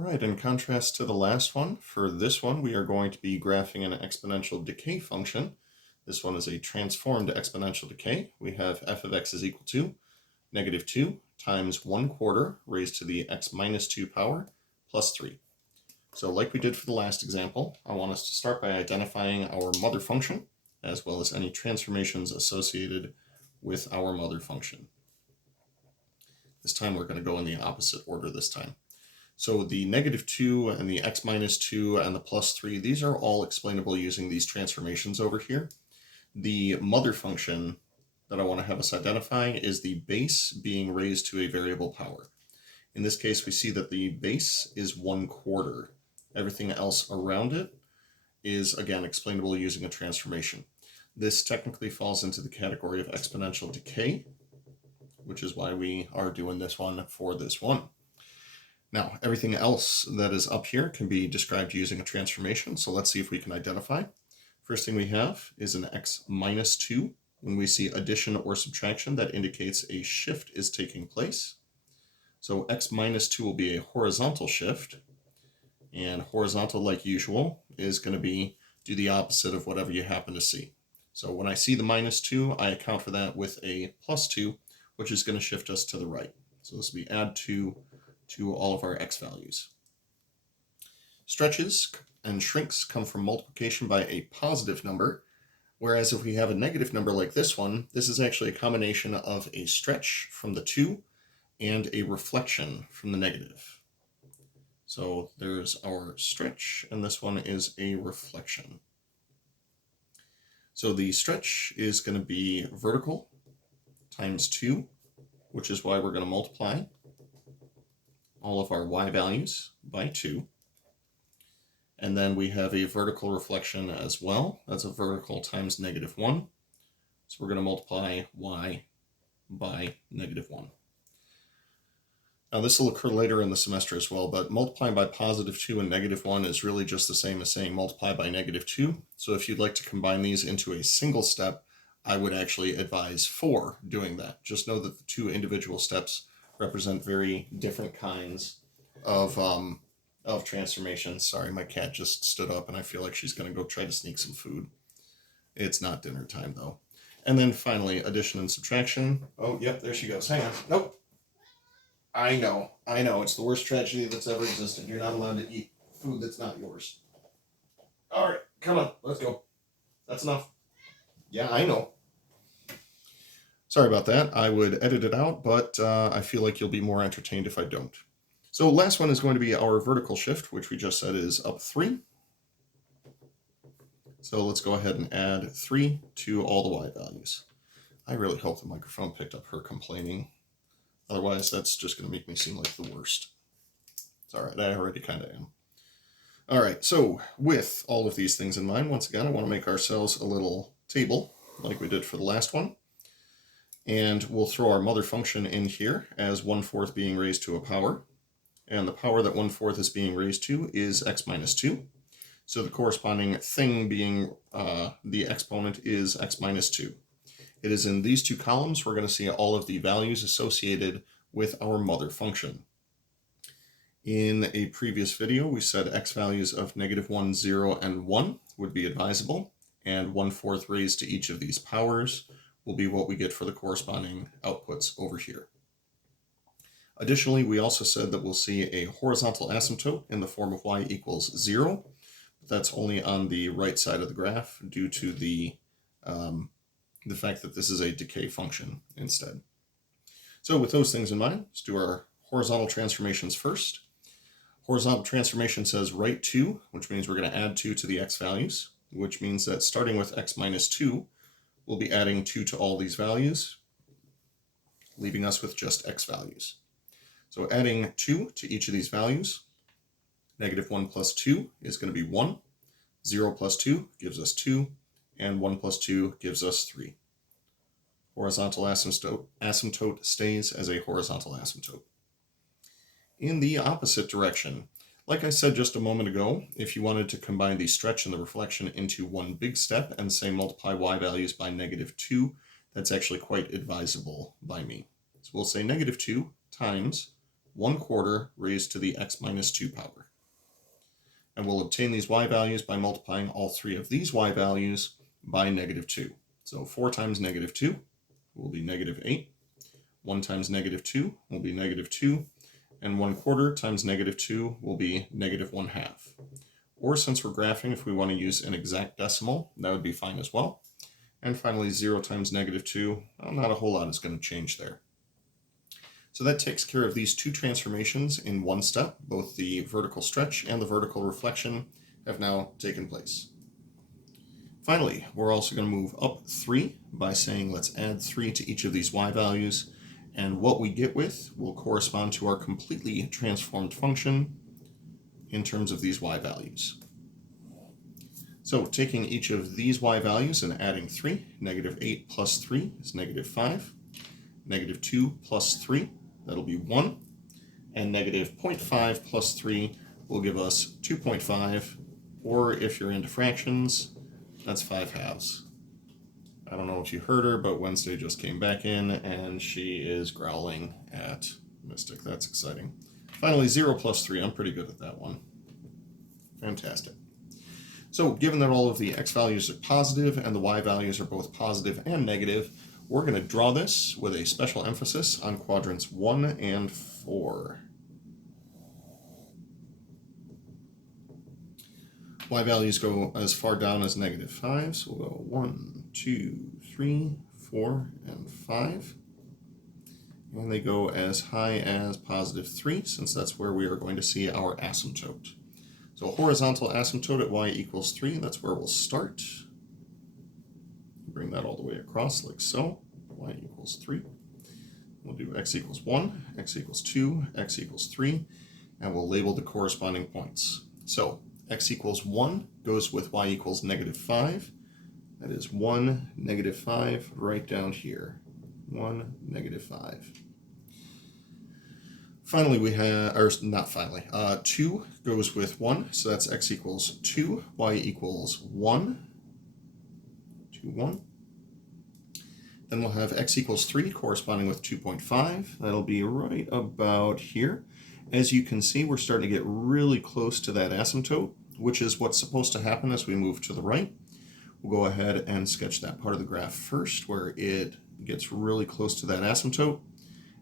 Alright, in contrast to the last one, for this one we are going to be graphing an exponential decay function. This one is a transformed exponential decay. We have f of x is equal to negative 2 times 1/4 raised to the x minus 2 power plus 3. So like we did for the last example, I want us to start by identifying our mother function, as well as any transformations associated with our mother function. This time we're going to go in the opposite order this time. So the negative 2 and the x minus 2 and the plus 3, these are all explainable using these transformations over here. The mother function that I want to have us identify is the base being raised to a variable power. In this case, we see that the base is 1/4. Everything else around it is, again, explainable using a transformation. This technically falls into the category of exponential decay, which is why we are doing this one for this one. Now, everything else that is up here can be described using a transformation, so let's see if we can identify. First thing we have is an x minus 2. When we see addition or subtraction, that indicates a shift is taking place. So x minus 2 will be a horizontal shift, and horizontal, like usual, is going to be do the opposite of whatever you happen to see. So when I see the minus 2, I account for that with a plus 2, which is going to shift us to the right. So this will be add 2 to all of our x values. Stretches and shrinks come from multiplication by a positive number, whereas if we have a negative number like this one, this is actually a combination of a stretch from the 2 and a reflection from the negative. So there's our stretch, and this one is a reflection. So the stretch is going to be vertical times 2, which is why we're going to multiply all of our y values by 2. And then we have a vertical reflection as well. That's a vertical times negative 1. So we're going to multiply y by negative 1. Now this will occur later in the semester as well, but multiplying by positive 2 and negative 1 is really just the same as saying multiply by negative 2. So if you'd like to combine these into a single step, I would actually advise for doing that. Just know that the two individual steps represent very different kinds of transformations. Sorry, my cat just stood up and I feel like she's going to go try to sneak some food. It's not dinner time though. And then finally, addition and subtraction. Oh, yep, there she goes. Hang on. Nope. I know. It's the worst tragedy that's ever existed. You're not allowed to eat food that's not yours. All right, come on, let's go. That's enough. Yeah, I know. Sorry about that. I would edit it out, but I feel like you'll be more entertained if I don't. So last one is going to be our vertical shift, which we just said is up 3. So let's go ahead and add 3 to all the y values. I really hope the microphone picked up her complaining. Otherwise, that's just going to make me seem like the worst. It's all right. I already kind of am. All right. So with all of these things in mind, once again, I want to make ourselves a little table like we did for the last one. And we'll throw our mother function in here as 1/4 being raised to a power. And the power that 1/4 is being raised to is x minus 2. So the corresponding thing being the exponent is x minus 2. It is in these two columns we're going to see all of the values associated with our mother function. In a previous video, we said x values of -1, 0, and 1 would be advisable, and 1/4 raised to each of these powers will be what we get for the corresponding outputs over here. Additionally, we also said that we'll see a horizontal asymptote in the form of y equals 0. But that's only on the right side of the graph due to the fact that this is a decay function instead. So with those things in mind, let's do our horizontal transformations first. Horizontal transformation says right 2, which means we're going to add 2 to the x values, which means that starting with x minus 2, we'll be adding 2 to all these values, leaving us with just x values. So adding 2 to each of these values, -1 plus 2 is going to be 1, 0 plus 2 gives us 2, and 1 plus 2 gives us 3. Horizontal asymptote stays as a horizontal asymptote. In the opposite direction, like I said just a moment ago, if you wanted to combine the stretch and the reflection into one big step and say multiply y values by -2, that's actually quite advisable by me. So we'll say -2 times 1/4 raised to the x minus 2 power. And we'll obtain these y values by multiplying all three of these y values by -2. So 4 times -2 will be -8. 1 times -2 will be -2. And 1/4 times -2 will be -1/2. Or since we're graphing, if we want to use an exact decimal, that would be fine as well. And finally, 0 times -2, well, not a whole lot is going to change there. So that takes care of these two transformations in one step. Both the vertical stretch and the vertical reflection have now taken place. Finally, we're also going to move up 3 by saying let's add 3 to each of these y values, and what we get with will correspond to our completely transformed function in terms of these y values. So taking each of these y values and adding 3, -8 plus 3 is -5, -2 plus 3, that'll be 1, and -0.5 plus 3 will give us 2.5, or if you're into fractions, that's 5/2. I don't know if you heard her, but Wednesday just came back in and she is growling at Mystic. That's exciting. Finally, 0 plus 3. I'm pretty good at that one. Fantastic. So given that all of the x values are positive and the y values are both positive and negative, we're going to draw this with a special emphasis on quadrants 1 and 4. Y values go as far down as -5, so we'll go 1, 2, 3, 4, and 5. And they go as high as +3, since that's where we are going to see our asymptote. So a horizontal asymptote at y equals 3, that's where we'll start. Bring that all the way across like so, y equals 3. We'll do x equals 1, x equals 2, x equals 3, and we'll label the corresponding points. So x equals 1 goes with y equals -5. That is 1, -5, right down here. 1, -5. Finally, we have, or not finally, 2 goes with 1, so that's x equals 2, y equals 1, 2, 1. Then we'll have x equals 3 corresponding with 2.5. That'll be right about here. As you can see, we're starting to get really close to that asymptote, which is what's supposed to happen as we move to the right. We'll go ahead and sketch that part of the graph first, where it gets really close to that asymptote,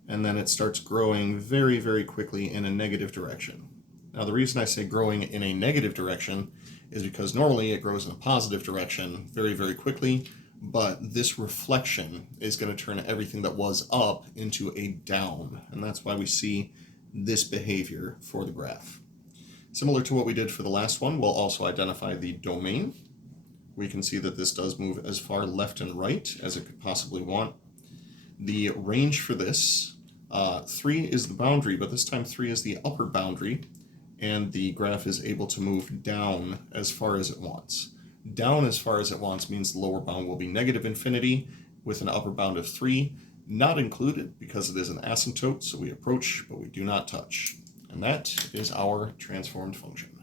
and then it starts growing very, very quickly in a negative direction. Now, the reason I say growing in a negative direction is because normally it grows in a positive direction very, very quickly, but this reflection is going to turn everything that was up into a down, and that's why we see this behavior for the graph. Similar to what we did for the last one, we'll also identify the domain. We can see that this does move as far left and right as it could possibly want. The range for this, 3 is the boundary, but this time 3 is the upper boundary, and the graph is able to move down as far as it wants. Down as far as it wants means the lower bound will be -infinity with an upper bound of 3, not included because it is an asymptote, so we approach but we do not touch. And that is our transformed function.